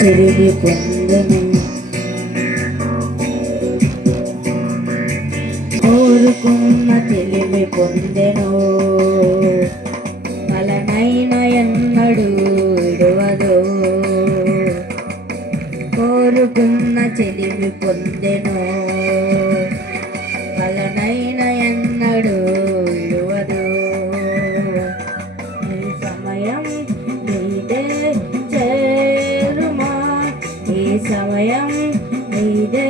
తిరిగి పొందెను కోరుకున్న తెలివి పొందెను వలనైన ఎన్నడు విడువదు కోరుకున్న చెలిమి పొందెను వలనైన ఎన్నడు విడువదు ఈ సమయం నీదే చేరుమా ఈ సమయం నీదే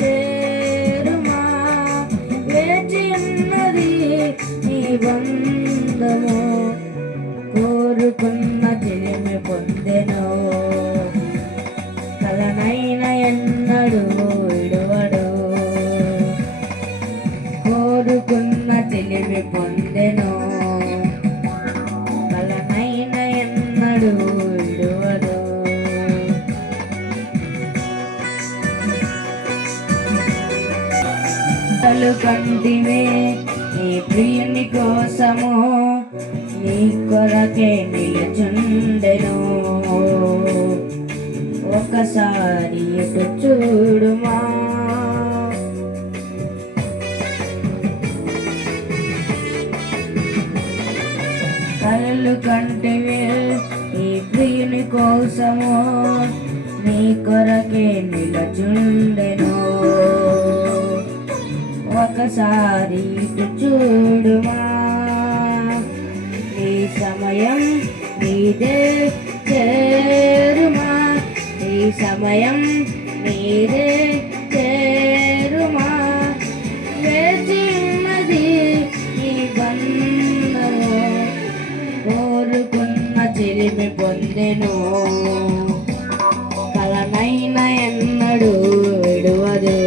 చేరుమా వేచి ఉన్నది నీ బంధము కోరుకున్న చెలిమి పొందెను కలనైన ఎన్నడు విడువడు కోరుకున్న చెలిమి పొందెను కలనైన ఎన్నడు విడువడు కంటివే నీ ప్రియుని కోసము నీ కొరకే నిలుచుండెను ఒకసారి ఎటు చూడుమా కళ్ళు కంటివే నీ ప్రియుని కోసము నీ కొరకే నిలుచుండెను ఒకసారి ఇటు చూడుమా ఈ సమయం నీదే చేరుమా ఈ సమయం నీదే చేరుమా వేచి ఉన్నది ఈ బంధము కోరుకున్న చెలిమి పొందెను కలనైన ఎన్నడు విడువదు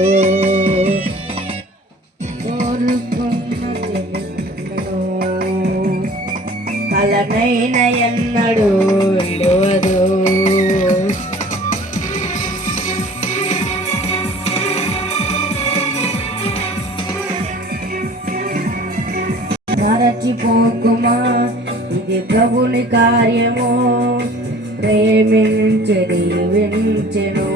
కలనైన ఎన్నడు విడువదు మరచిపోకుమా ఇది ప్రభుని కార్యము ప్రేమించి దీవించెను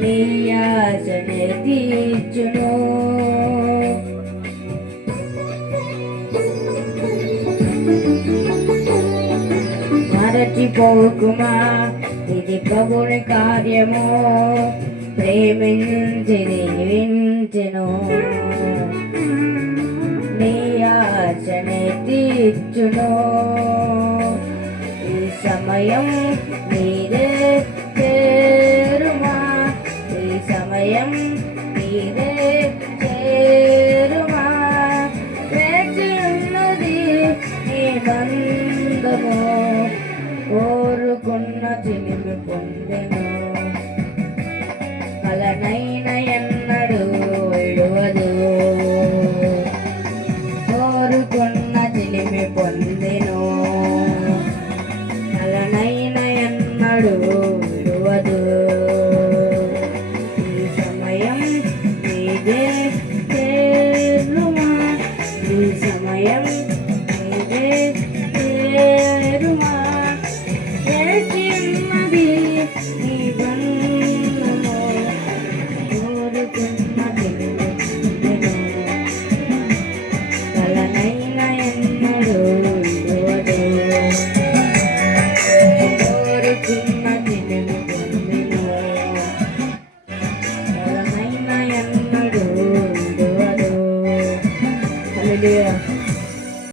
నీ ఆశనే తీర్చును మరచిపోకుమా ఇది ప్రభుని కార్యము ప్రేమించి దీవించెను నీ ఆశనే తీర్చును ఈ సమయం నీదే చేరుమా ఈ సమయం నీదే చేరుమా వేచి ఉన్నది నీ బంధము కోరుకున్న చిలిమి పొందెను కలనైన ఎన్నడు విడువదు కోరుకున్న చిలిమి పొందెను కలనైన ఎన్నడు విడువదు ఈ సమయం నీదే చేరుమా ఈ సమయం నీదే చేరుమా వేచి ఉన్నది నీ బంధము కోరుకున్న చెలిమి పొందెను కలనైన ఎన్నడు విడువదు కోరుకున్న చెలిమి పొందెను కలనైన ఎన్నడు విడువదు హల్లెలూయా.